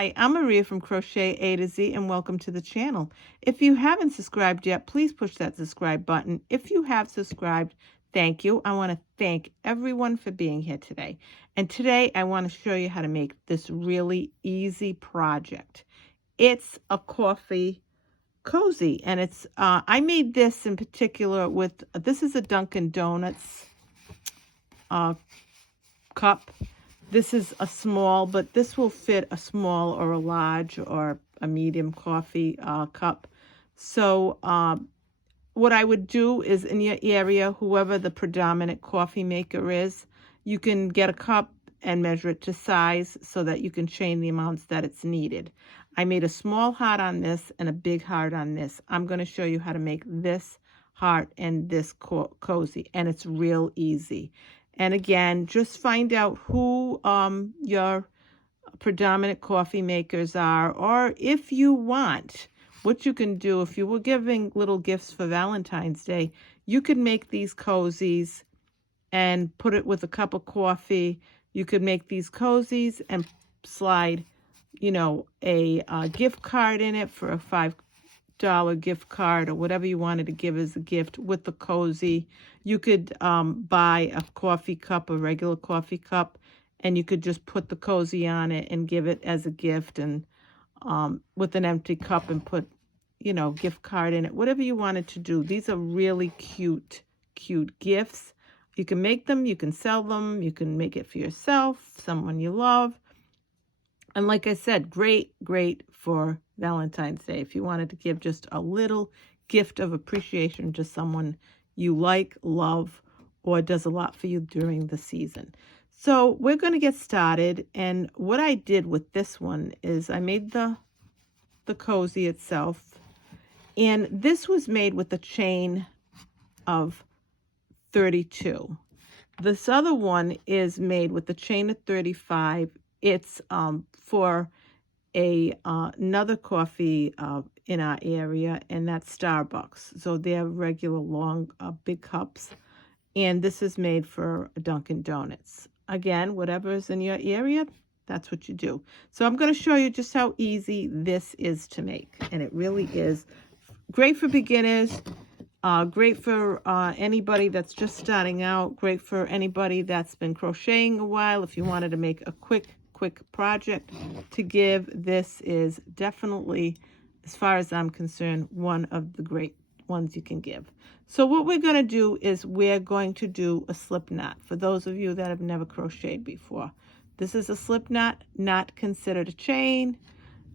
Hi, I'm Maria from Crochet A to Z and welcome to the channel. If you haven't subscribed yet, please push that subscribe button. If you have subscribed, thank you. I want to thank everyone for being here today. And today I want to show you how to make this really easy project. It's a coffee cozy, and it's I made this in particular with, this is a Dunkin' Donuts cup. This is a small, but this will fit a small or a large or a medium coffee cup. So what I would do is, in your area, whoever the predominant coffee maker is, you can get a cup and measure it to size so that you can change the amounts that it's needed. I made a small heart on this and a big heart on this. I'm going to show you how to make this heart and this cozy, and it's real easy. And again, just find out who your predominant coffee makers are, or if you want, what you can do, if you were giving little gifts for Valentine's Day, you could make these cozies and put it with a cup of coffee. You could make these cozies and slide, a gift card in it for a $5 gift card or whatever you wanted to give as a gift with the cozy. You could buy a coffee cup, a regular coffee cup, and you could just put the cozy on it and give it as a gift, and with an empty cup and put, gift card in it, whatever you wanted to do. These are really cute gifts. You can make them, you can sell them, you can make it for yourself, someone you love. And like I said, great for Valentine's Day. If you wanted to give just a little gift of appreciation to someone you like, love, or does a lot for you during the season. So we're going to get started. And what I did with this one is I made the cozy itself. And this was made with a chain of 32. This other one is made with a chain of 35. It's for another coffee in our area, and that's Starbucks. So they're regular long big cups, and this is made for Dunkin' Donuts. Again, whatever is in your area, that's what you do. So I'm going to show you just how easy this is to make, and it really is great for beginners. Great for anybody that's just starting out. Great for anybody that's been crocheting a while. If you wanted to make a quick project to give, this is definitely, as far as I'm concerned, one of the great ones you can give. So what we're going to do is we're going to do a slip knot. For those of you that have never crocheted before, this is a slip knot, not considered a chain,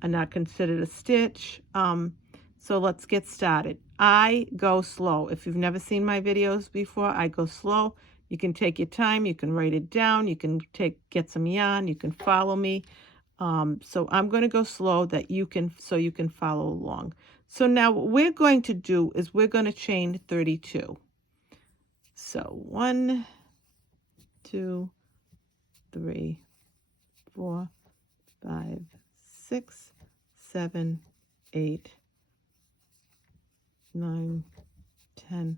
and not considered a stitch. So let's get started. I go slow. If you've never seen my videos before, I go slow. You can take your time. You can write it down. You can get some yarn. You can follow me. So I'm going to go slow so you can follow along. So now what we're going to do is we're going to chain 32. So 1, 2, 3, 4, 5, 6, 7, 8, 9, 10,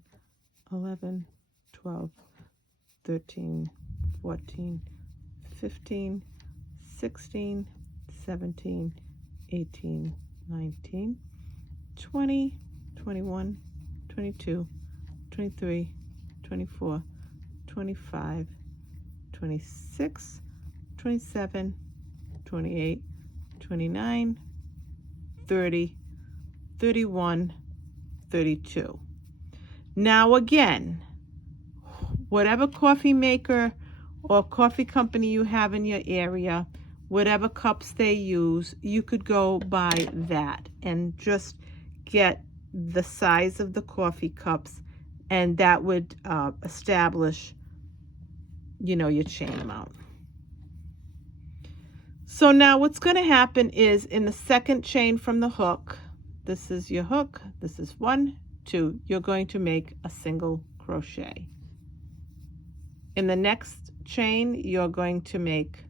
11, 12, 13, 14, 15, 16, 17, 18, 19, 20, 21, 22, 23, 24, 25, 26, 27, 28, 29, 30, 31, 32. Now again, whatever coffee maker or coffee company you have in your area, whatever cups they use, you could go by that and just get the size of the coffee cups, and that would establish, your chain amount. So now what's going to happen is, in the second chain from the hook, this is your hook, this is 1, 2, you're going to make a single crochet. In the next chain, you're going to make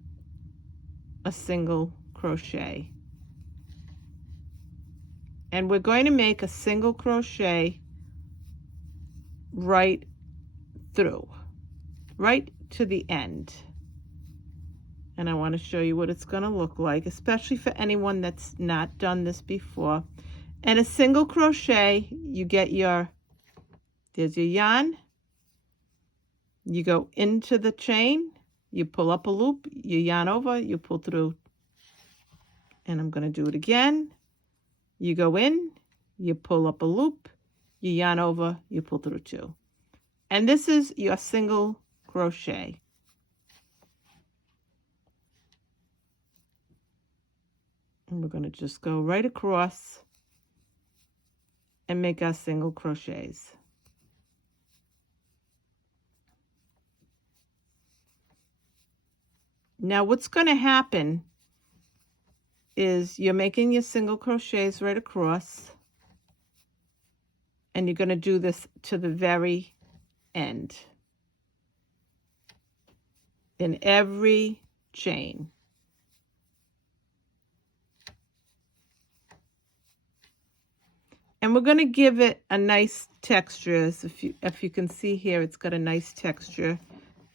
a single crochet. And we're going to make a single crochet right through, right to the end. And I want to show you what it's going to look like, especially for anyone that's not done this before. And a single crochet, you get there's your yarn. You go into the chain, you pull up a loop, you yarn over, you pull through. And I'm going to do it again. You go in, you pull up a loop, you yarn over, you pull through 2. And this is your single crochet. And we're going to just go right across and make our single crochets. Now what's going to happen is you're making your single crochets right across, and you're going to do this to the very end in every chain. And we're going to give it a nice texture. So if you can see here, it's got a nice texture.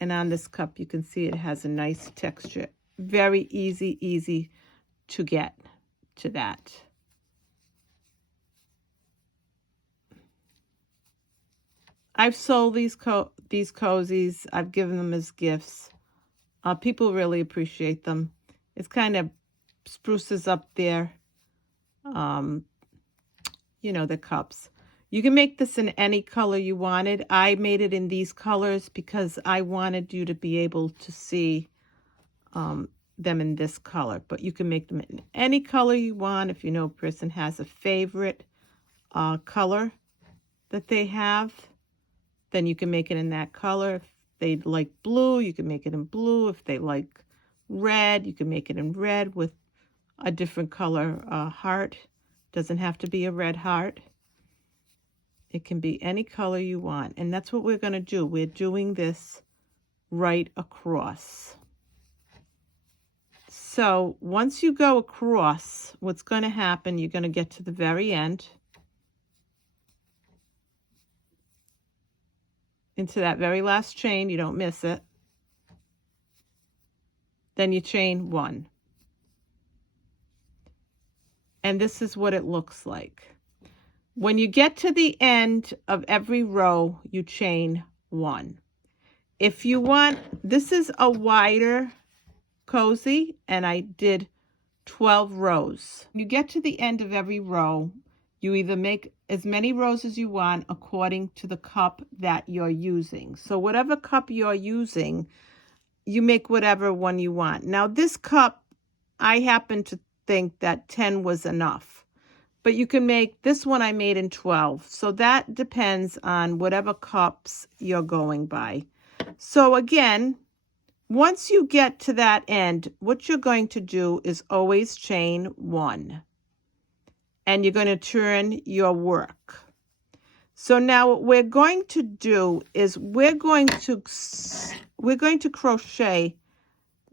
And on this cup, you can see it has a nice texture. Very easy to get to that. I've sold these cozies. I've given them as gifts. People really appreciate them. It's kind of spruces up their, the cups. You can make this in any color you wanted. I made it in these colors because I wanted you to be able to see them in this color. But you can make them in any color you want. If you know a person has a favorite color that they have, then you can make it in that color. If they like blue, you can make it in blue. If they like red, you can make it in red with a different color heart. Doesn't have to be a red heart. It can be any color you want. And that's what we're going to do. We're doing this right across. So once you go across, what's going to happen, you're going to get to the very end, into that very last chain. You don't miss it. Then you chain 1. And this is what it looks like. When you get to the end of every row, you chain 1. If you want, this is a wider cozy, and I did 12 rows. When you get to the end of every row, you either make as many rows as you want according to the cup that you're using. So whatever cup you're using, you make whatever one you want. Now this cup, I happen to think that 10 was enough. But you can make, this one I made in 12. So that depends on whatever cups you're going by. So again, once you get to that end, what you're going to do is always chain 1. And you're going to turn your work. So now what we're going to do is we're going to crochet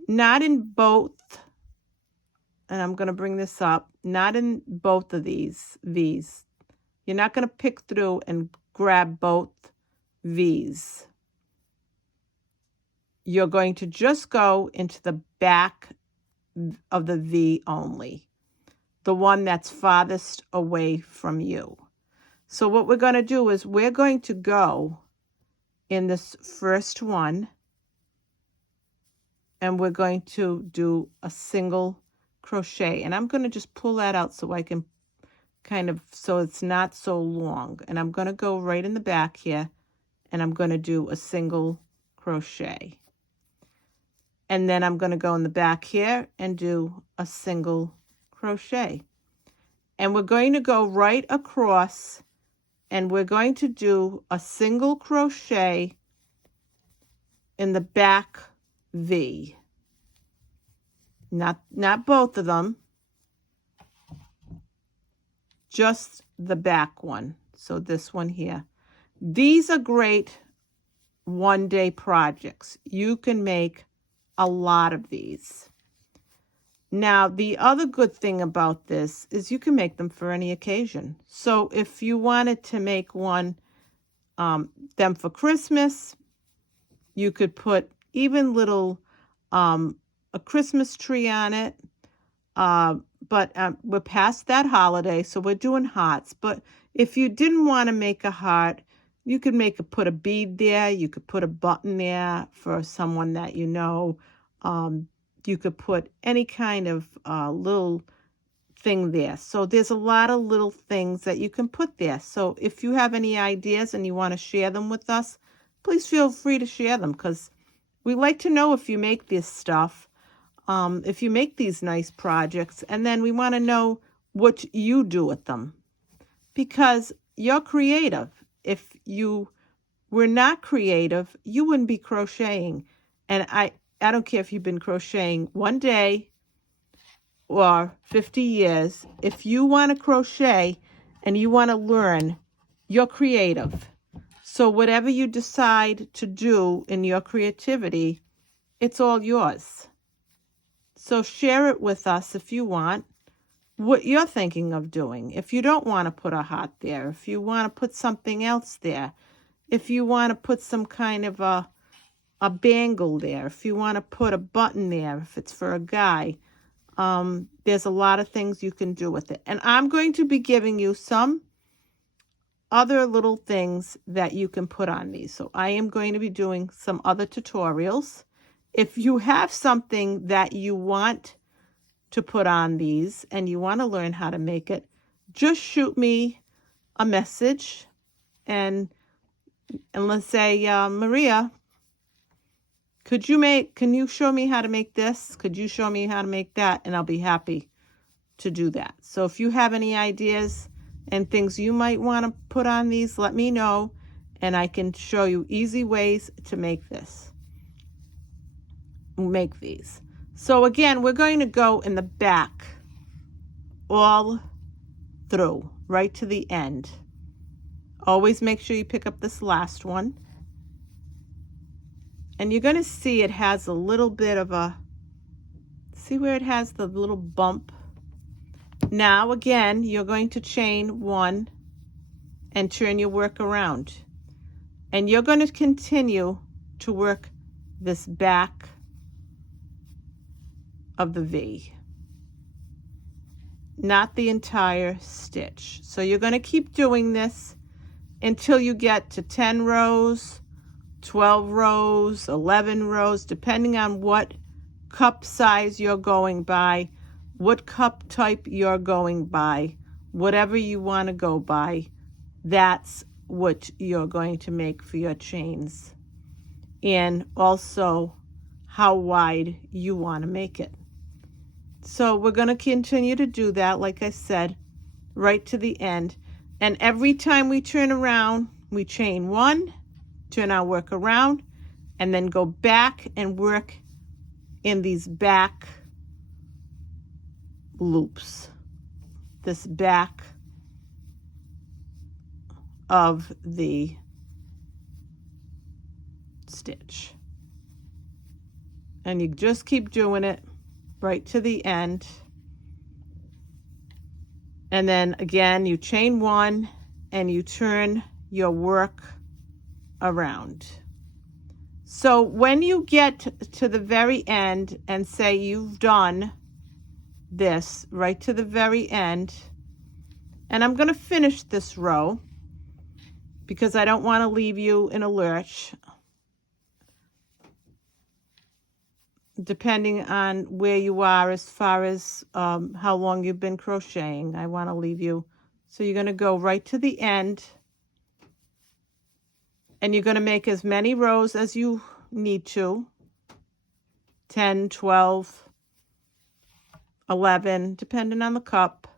not in both, and I'm going to bring this up, not in both of these V's. You're not going to pick through and grab both V's. You're going to just go into the back of the V only, the one that's farthest away from you. So what we're going to do is we're going to go in this first one, and we're going to do a single crochet. And I'm going to just pull that out so I can kind of, so it's not so long. And I'm going to go right in the back here, and I'm going to do a single crochet. And then I'm going to go in the back here and do a single crochet. And we're going to go right across, and we're going to do a single crochet in the back V. Not both of them, just the back one. So this one here. These are great one-day projects. You can make a lot of these. Now, the other good thing about this is you can make them for any occasion. So if you wanted to make them for Christmas, you could put even little a Christmas tree on it. But we're past that holiday, so we're doing hearts. But if you didn't want to make a heart, you could put a bead there. You could put a button there for someone that you know. You could put any kind of little thing there. So there's a lot of little things that you can put there. So if you have any ideas and you want to share them with us, please feel free to share them, because we like to know if you make this stuff, if you make these nice projects, and then we want to know what you do with them, because you're creative. If you were not creative, you wouldn't be crocheting. And I don't care if you've been crocheting one day or 50 years. If you want to crochet and you want to learn, you're creative. So whatever you decide to do in your creativity, it's all yours. So share it with us if you want, what you're thinking of doing. If you don't want to put a heart there, if you want to put something else there, if you want to put some kind of a bangle there, if you want to put a button there, if it's for a guy, there's a lot of things you can do with it. And I'm going to be giving you some other little things that you can put on these. So I am going to be doing some other tutorials. If you have something that you want to put on these and you want to learn how to make it, just shoot me a message and let's say, Maria, can you show me how to make this? Could you show me how to make that? And I'll be happy to do that. So if you have any ideas and things you might want to put on these, let me know, and I can show you easy ways to make these. So again, we're going to go in the back all through, right to the end. Always make sure you pick up this last one. And you're going to see it has a little bit of see where it has the little bump? Now again, you're going to chain one and turn your work around. And you're going to continue to work this back of the V, not the entire stitch. So you're going to keep doing this until you get to 10 rows, 12 rows, 11 rows, depending on what cup size you're going by, what cup type you're going by, whatever you want to go by, that's what you're going to make for your chains. And also how wide you want to make it. So we're going to continue to do that, like I said, right to the end. And every time we turn around, we chain one, turn our work around, and then go back and work in these back loops, this back of the stitch. And you just keep doing it right to the end. And then again, you chain one and you turn your work around. So when you get to the very end and say you've done this right to the very end, and I'm going to finish this row because I don't want to leave you in a lurch. Depending on where you are as far as how long you've been crocheting, I want to leave you. So you're going to go right to the end, and you're going to make as many rows as you need to, 10, 12, 11, depending on the cup.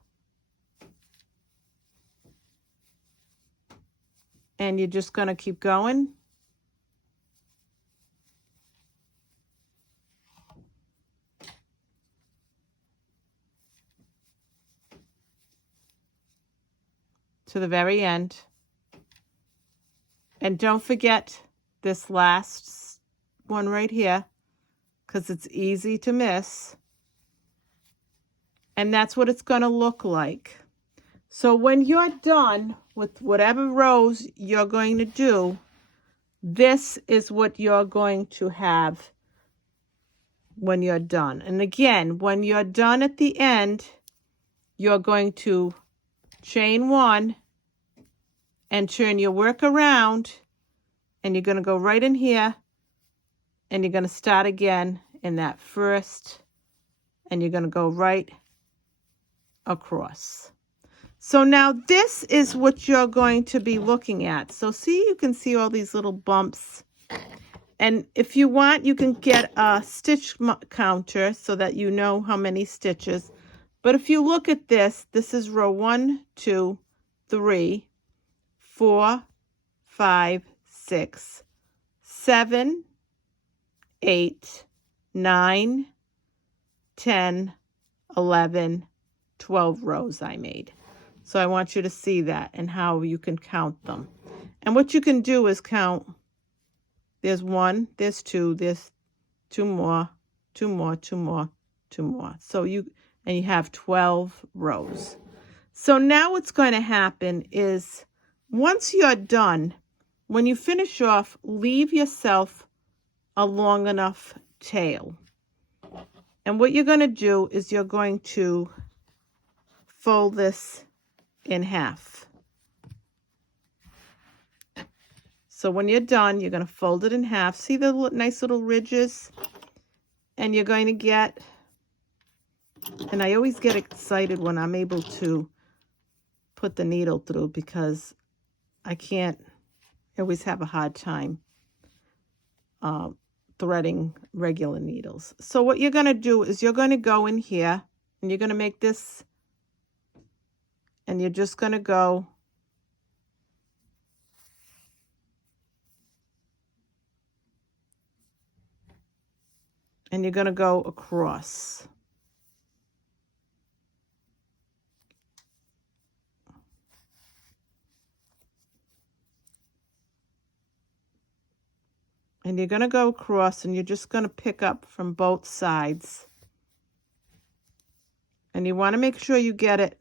And you're just going to keep going. To the very end. And don't forget this last one right here, because it's easy to miss. And that's what it's going to look like. So when you're done with whatever rows you're going to do, this is what you're going to have when you're done. And again, when you're done at the end, you're going to chain 1 and turn your work around, and you're going to go right in here, and you're going to start again in that first, and you're going to go right across. So now this is what you're going to be looking at. So see, you can see all these little bumps. And if you want, you can get a stitch counter so that you know how many stitches. But if you look at this, this is row 1, 2, 3, 4, 5, 6, 7, 8, 9, 10, 11, 12 rows I made. So I want you to see that and how you can count them. And what you can do is count. There's 1, there's 2, there's 2 more, 2 more, 2 more, 2 more. So you have 12 rows. So now what's going to happen is once you're done, when you finish off, leave yourself a long enough tail. And what you're going to do is you're going to fold this in half. So when you're done, you're going to fold it in half. See the nice little ridges? And you're going to get, and I always get excited when I'm able to put the needle through because I always have a hard time threading regular needles. So what you're going to do is you're going to go in here and you're going to make this, and you're just going to go and you're going to go across. And you're going to go across and you're just going to pick up from both sides. And you want to make sure you get it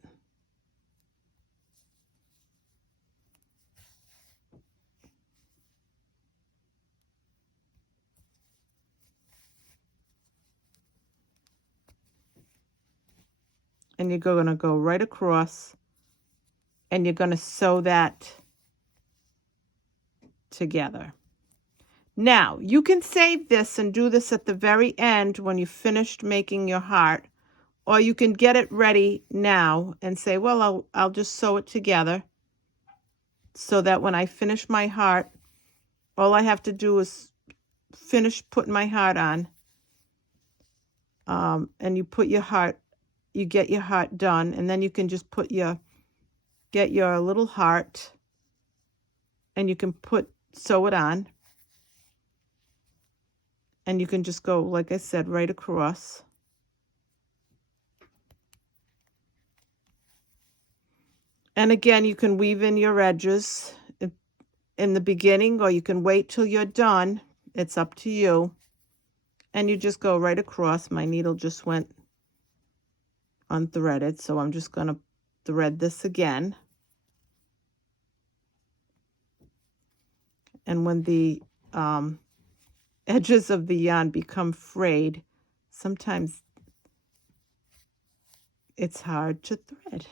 and you're going to go right across and you're going to sew that together. Now, you can save this and do this at the very end when you finished making your heart, or you can get it ready now and say, well, I'll just sew it together so that when I finish my heart, all I have to do is finish putting my heart on. And you put your heart, you get your heart done, and then you can just get your little heart, and you can sew it on. And you can just go, like I said, right across. And again, you can weave in your edges in the beginning, or you can wait till you're done. It's up to you. And you just go right across. My needle just went unthreaded, so I'm just going to thread this again. And when the edges of the yarn become frayed, sometimes it's hard to thread.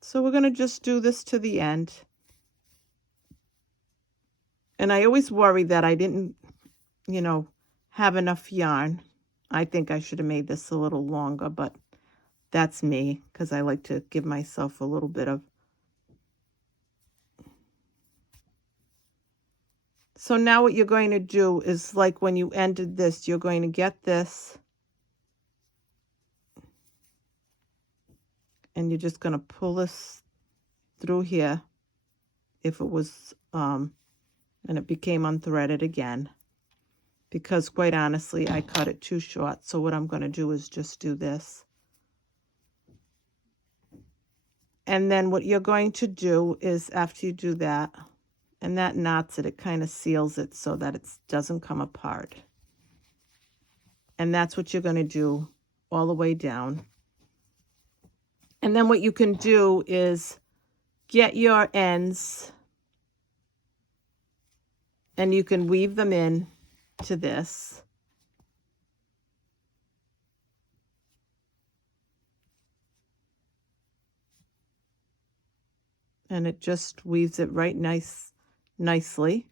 So we're going to just do this to the end. And I always worry that I didn't, have enough yarn. I think I should have made this a little longer, but that's me, because I like to give myself a little bit of. So now what you're going to do is, like when you ended this, you're going to get this, and you're just going to pull this through here if it was, and it became unthreaded again, because quite honestly, I cut it too short. So what I'm going to do is just do this. And then what you're going to do is, after you do that, and that knots it, it kind of seals it so that it doesn't come apart. And that's what you're going to do all the way down. And then what you can do is get your ends, and you can weave them in to this. and it just weaves it right nicely.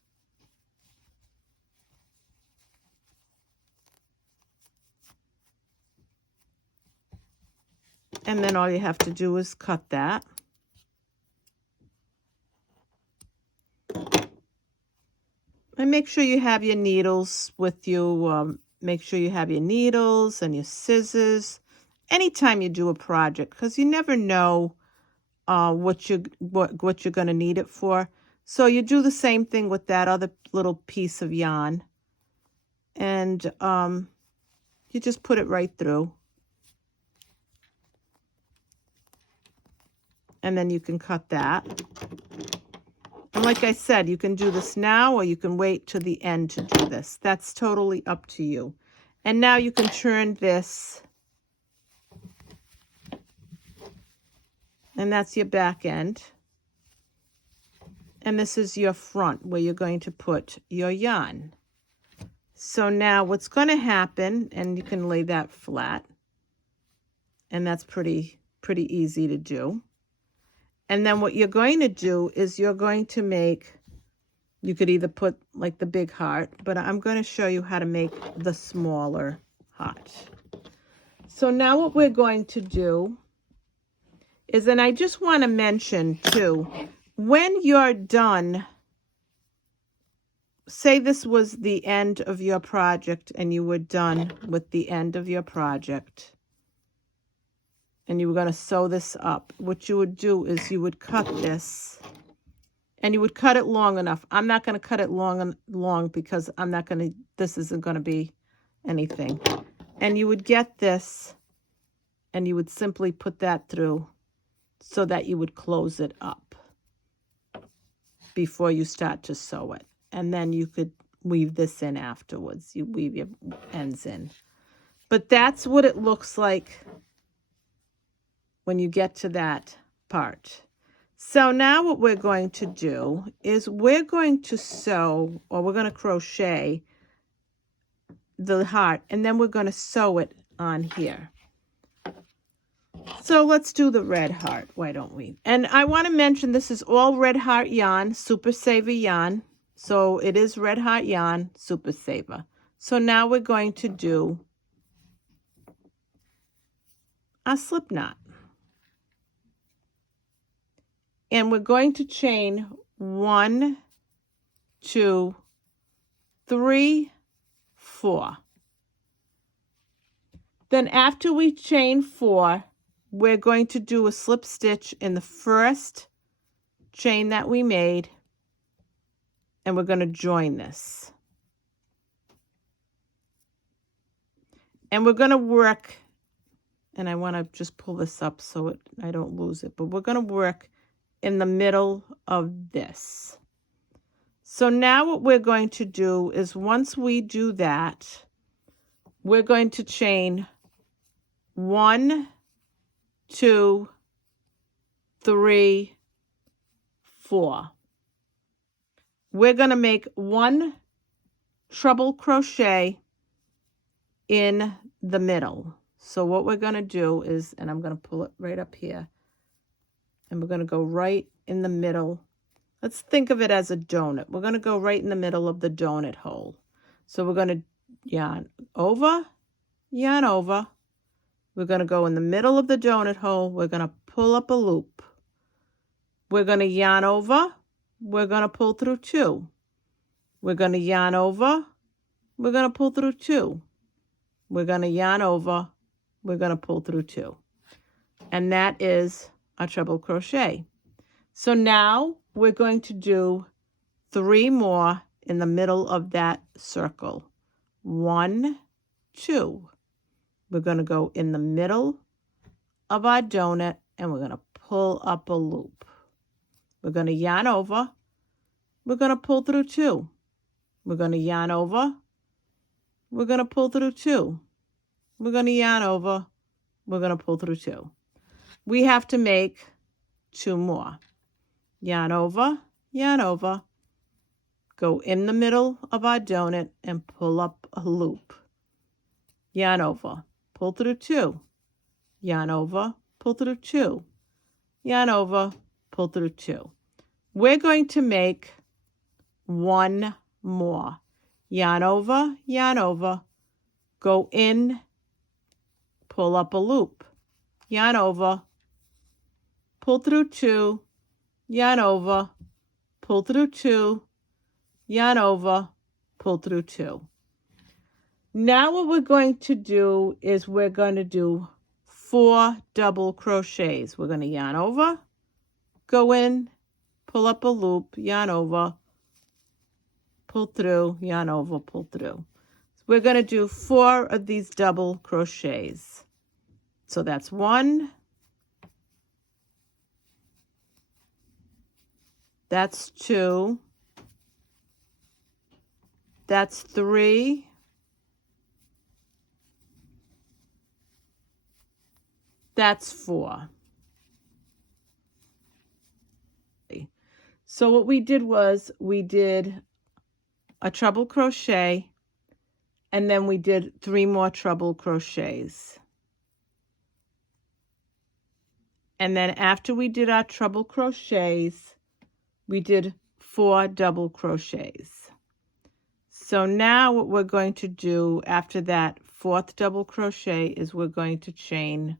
And then all you have to do is cut that. And make sure you have your needles with you. Make sure you have your needles and your scissors anytime you do a project, because you never know what you're going to need it for. So you do the same thing with that other little piece of yarn, and you just put it right through, and then you can cut that. And like I said, you can do this now or you can wait to the end to do this. That's totally up to you. And now you can turn this, and that's your back end. And this is your front where you're going to put your yarn. So now what's going to happen, and you can lay that flat, and that's pretty easy to do. And then what you're going to do is you're going to make, you could either put like the big heart, but I'm going to show you how to make the smaller heart. So now what we're going to do is, and I just want to mention too, when you're done, say this was the end of your project and you were done with the end of your project and you were going to sew this up, what you would do is you would cut this, and you would cut it long enough. I'm not going to cut it long because I'm not going to, this isn't going to be anything. And you would get this and you would simply put that through so that you would close it up before you start to sew it. And then you could weave this in afterwards. You weave your ends in. But that's what it looks like when you get to that part. So now what we're going to do is we're going to sew, or we're going to crochet the heart, and then we're going to sew it on here. So let's do the red heart, why don't we? And I want to mention this is all red heart yarn, Super Saver yarn. So it is red heart yarn, Super Saver. So now we're going to do a slip knot. And we're going to chain 1, 2, 3, 4. Then after we chain 4, we're going to do a slip stitch in the first chain that we made, and we're going to join this. And we're going to work, and I want to just pull this up so I don't lose it, but we're going to work in the middle of this. So now what we're going to do is once we do that, we're going to chain 1, 2, 3, 4. We're going to make 1 treble crochet in the middle. So what we're going to do is, and I'm going to pull it right up here, and we're going to go right in the middle. Let's think of it as a donut. We're going to go right in the middle of the donut hole. So we're going to yarn over. We're going to go in the middle of the donut hole. We're going to pull up a loop. We're going to yarn over. We're going to pull through 2. We're going to yarn over. We're going to pull through 2. We're going to yarn over. We're going to pull through 2. And that is a treble crochet. So now we're going to do 3 more in the middle of that circle. 1, 2. We're going to go in the middle of our donut and we're going to pull up a loop. We're going to yarn over. We're going to pull through 2. We're going to yarn over. We're going to pull through 2. We're going to yarn over. We're going to pull through 2. We have to make 2 more. Yarn over, go in the middle of our donut and pull up a loop. Yarn over, pull through 2. Yarn over, pull through 2. Yarn over, pull through 2. We're going to make 1 more. Yarn over, go in, pull up a loop, yarn over, pull through 2, yarn over, pull through 2, yarn over, pull through 2. Now what we're going to do is we're going to do 4 double crochets. We're going to yarn over, go in, pull up a loop, yarn over, pull through, yarn over, pull through. So we're going to do 4 of these double crochets. So that's 1, that's 2, that's 3, that's 4. So what we did was we did a treble crochet, and then we did 3 more treble crochets. And then after we did our treble crochets, we did 4 double crochets. So now what we're going to do after that 4th double crochet is we're going to chain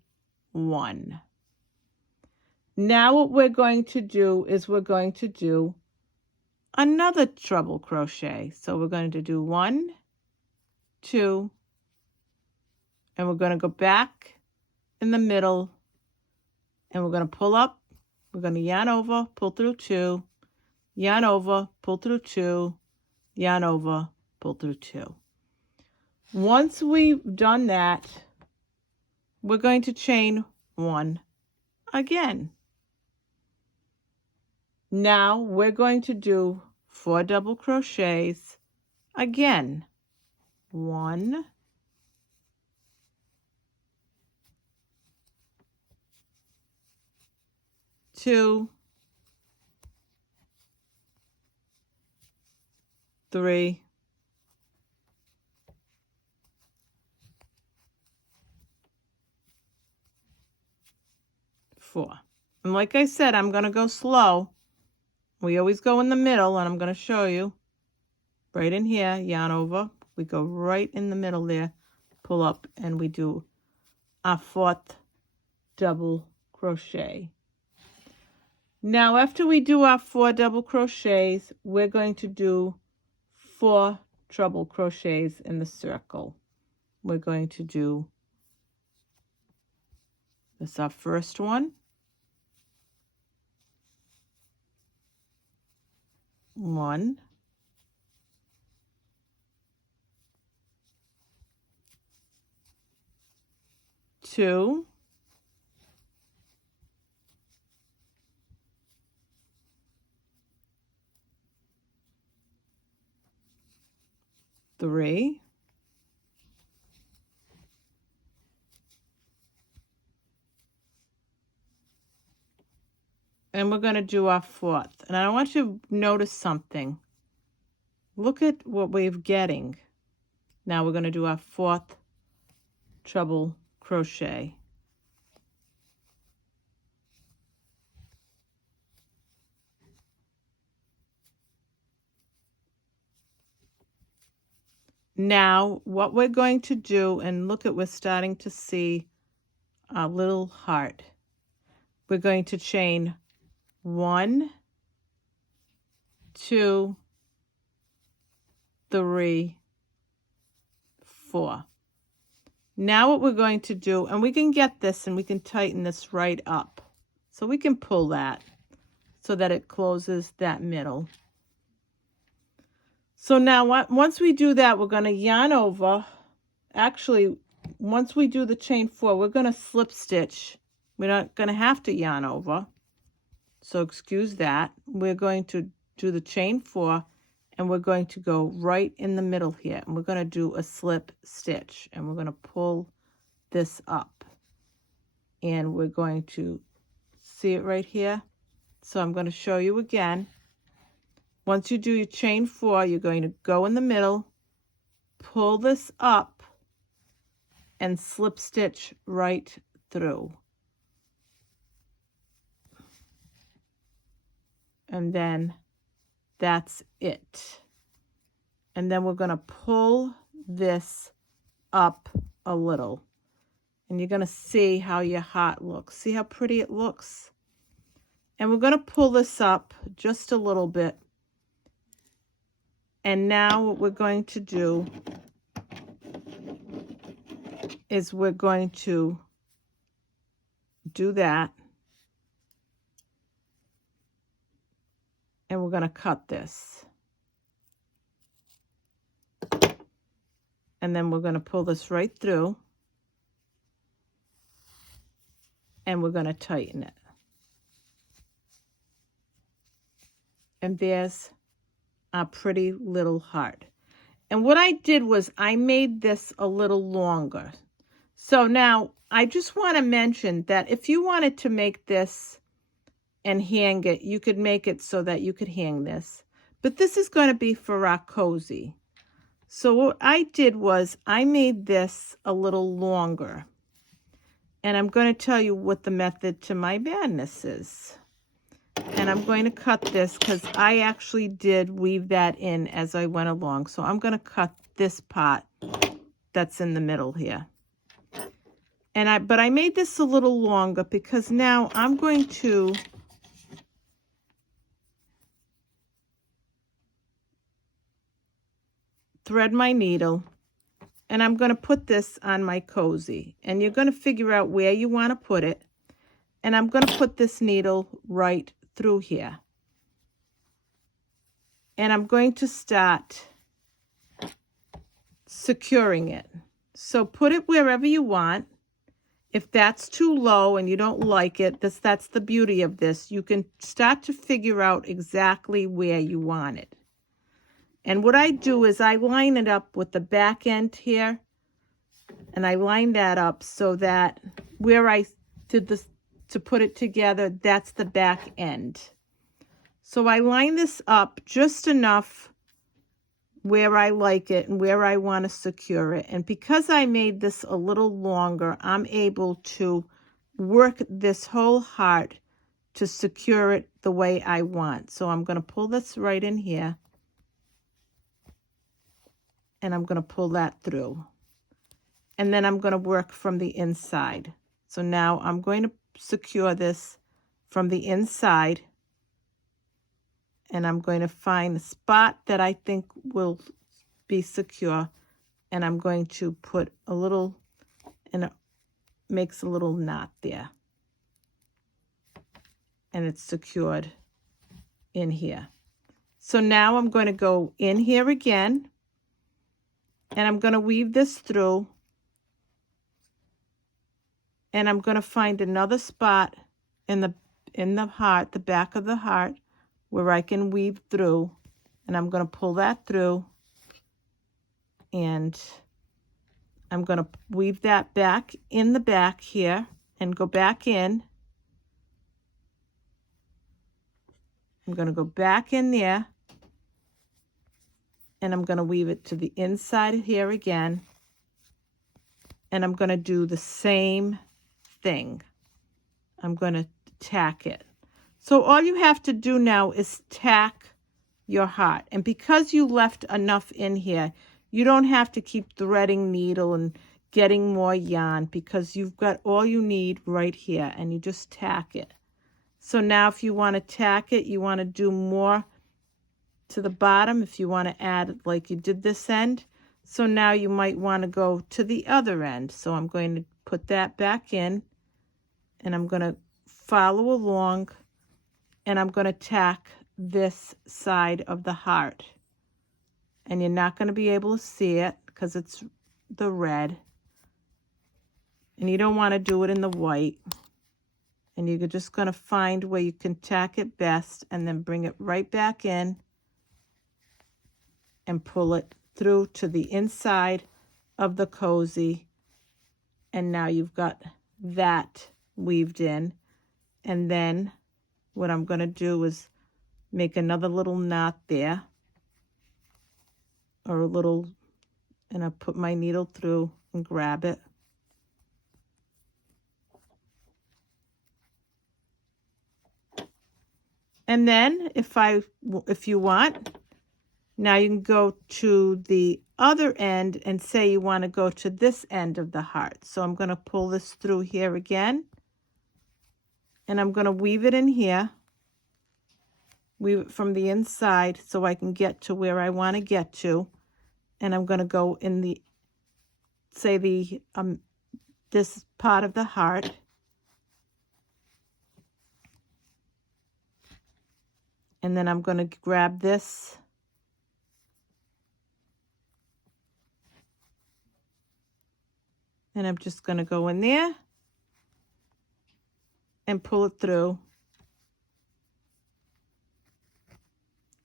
1. Now what we're going to do is we're going to do another treble crochet. So we're going to do 1, 2, and we're going to go back in the middle, and we're going to pull up, we're going to yarn over, pull through 2, yarn over, pull through 2, yarn over, pull through 2. Once we've done that, we're going to chain 1 again. Now we're going to do 4 double crochets again. 1, 2, 3, 4. And like I said, I'm going to go slow. We always go in the middle, and I'm going to show you. Right in here, yarn over. We go right in the middle there, pull up, and we do our 4th double crochet. Now, after we do our 4 double crochets, we're going to do 4 treble crochets in the circle. We're going to do this, our first one. 1, 2, 3, 4, and we're going to do our 4th. And I want you to notice something. Look at what we're getting. Now we're going to do our 4th treble crochet. Now what we're going to do, and look at, we're starting to see a little heart. We're going to chain 1, 2, 3, 4. Now what we're going to do, and we can get this and we can tighten this right up. So we can pull that so that it closes that middle. So now once we do that, we're going to yarn over. Actually, once we do the chain 4, we're going to slip stitch. We're not going to have to yarn over. So excuse that. We're going to do the chain 4, and we're going to go right in the middle here, and we're going to do a slip stitch, and we're going to pull this up, and we're going to see it right here. So I'm going to show you again. Once you do your chain 4, you're going to go in the middle, pull this up, and slip stitch right through. and then that's it. And then we're going to pull this up a little. And you're going to see how your heart looks. See how pretty it looks? And we're going to pull this up just a little bit. And now what we're going to do is we're going to do that. And we're going to cut this. And then we're going to pull this right through. And we're going to tighten it. And there's our pretty little heart. And what I did was I made this a little longer. So now I just want to mention that if you wanted to make this and hang it, you could make it so that you could hang this. But this is going to be for our cozy. So what I did was I made this a little longer. And I'm going to tell you what the method to my madness is. And I'm going to cut this because I actually did weave that in as I went along. So I'm going to cut this part that's in the middle here. But I made this a little longer because now I'm going to thread my needle, and I'm going to put this on my cozy. And you're going to figure out where you want to put it. And I'm going to put this needle right through here. And I'm going to start securing it. So put it wherever you want. If that's too low and you don't like it, that's the beauty of this. You can start to figure out exactly where you want it. And what I do is I line it up with the back end here. And I line that up so that where I did this to put it together, that's the back end. So I line this up just enough where I like it and where I want to secure it. And because I made this a little longer, I'm able to work this whole heart to secure it the way I want. So I'm going to pull this right in here. And I'm going to pull that through. And then I'm going to work from the inside. So now I'm going to secure this from the inside. And I'm going to find a spot that I think will be secure. And I'm going to put a little, and it makes a little knot there. And it's secured in here. So now I'm going to go in here again. And I'm going to weave this through. And I'm going to find another spot in the heart, the back of the heart, where I can weave through. And I'm going to pull that through. And I'm going to weave that back in the back here and go back in. I'm going to go back in there. And I'm going to weave it to the inside here again. And I'm going to do the same thing. I'm going to tack it. So all you have to do now is tack your heart. And because you left enough in here, you don't have to keep threading needle and getting more yarn because you've got all you need right here and you just tack it. So now if you want to tack it, you want to do more to the bottom if you want to add like you did this end. So now you might want to go to the other end. So I'm going to put that back in and I'm going to follow along and I'm going to tack this side of the heart. And you're not going to be able to see it because it's the red. And you don't want to do it in the white. And you're just going to find where you can tack it best and then bring it right back in and pull it through to the inside of the cozy. And now you've got that weaved in. And then what I'm going to do is make another little knot there. Or a little, and I put my needle through and grab it. And then if you want, now you can go to the other end and say you want to go to this end of the heart. So I'm going to pull this through here again, and I'm going to weave it in here, weave it from the inside so I can get to where I want to get to. And I'm going to go in the, say the, this part of the heart. And then I'm going to grab this and I'm just going to go in there and pull it through.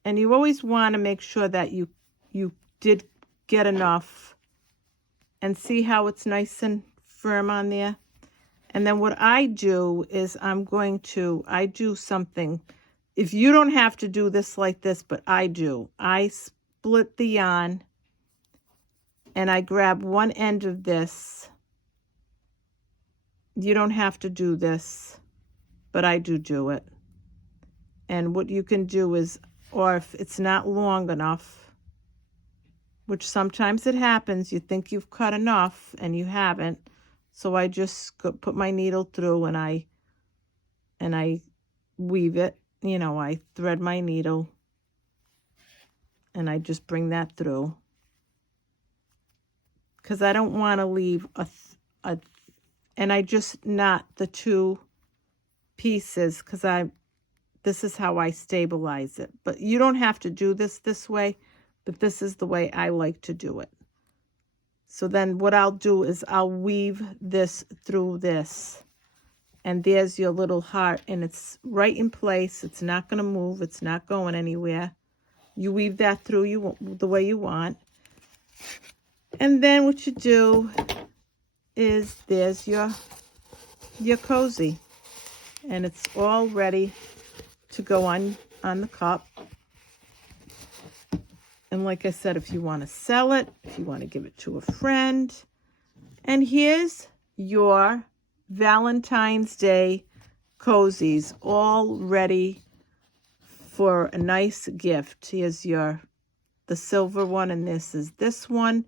And you always want to make sure that you did get enough, and see how it's nice and firm on there. And then what I do is I do something. If you don't have to do this like this, but I do. I split the yarn and I grab one end of this. You don't have to do this, but I do it. And what you can do is, or if it's not long enough, which sometimes it happens, you think you've cut enough and you haven't. So I just put my needle through and I weave it. You know, I thread my needle and I just bring that through, because I don't want to leave and I just knot the two pieces, because this is how I stabilize it. But you don't have to do this way, but this is the way I like to do it. So then what I'll do is I'll weave this through this. And there's your little heart, and it's right in place. It's not going to move. It's not going anywhere. You weave that through the way you want. And then what you do is there's your cozy. And it's all ready to go on the cup. And like I said, if you want to sell it, if you want to give it to a friend. And here's your Valentine's Day cozies, all ready for a nice gift. Here's the silver one, and this one.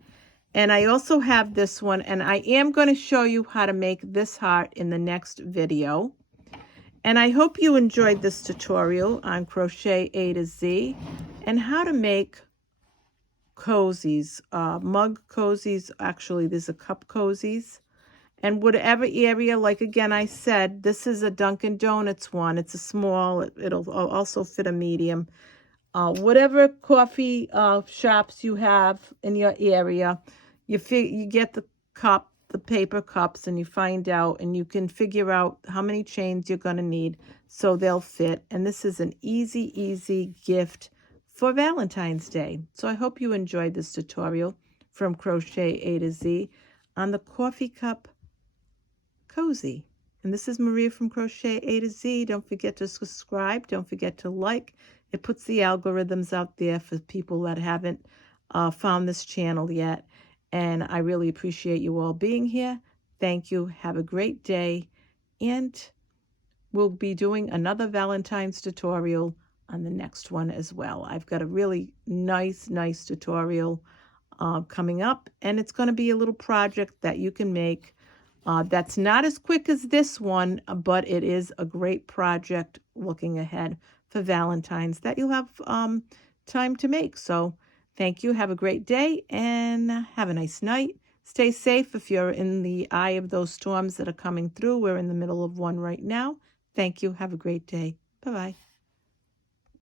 And I also have this one, and I am going to show you how to make this heart in the next video. And I hope you enjoyed this tutorial on crochet A to Z and how to make cozies, mug cozies. Actually, these are cup cozies. And whatever area, like again, I said, this is a Dunkin' Donuts one. It's a small, it'll also fit a medium. Whatever coffee shops you have in your area, you get the cup, the paper cups, and you find out, and you can figure out how many chains you're going to need so they'll fit. And this is an easy gift for Valentine's Day. So I hope you enjoyed this tutorial from Crochet A to Z on the coffee cup cozy. And this is Maria from Crochet A to Z. Don't forget to subscribe. Don't forget to like. It puts the algorithms out there for people that haven't found this channel yet. And I really appreciate you all being here. Thank you. Have a great day. And we'll be doing another Valentine's tutorial on the next one as well. I've got a really nice tutorial coming up. And it's going to be a little project that you can make. That's not as quick as this one, but it is a great project looking ahead for Valentine's that you'll have time to make. So thank you. Have a great day and have a nice night. Stay safe if you're in the eye of those storms that are coming through. We're in the middle of one right now. Thank you. Have a great day. Bye-bye.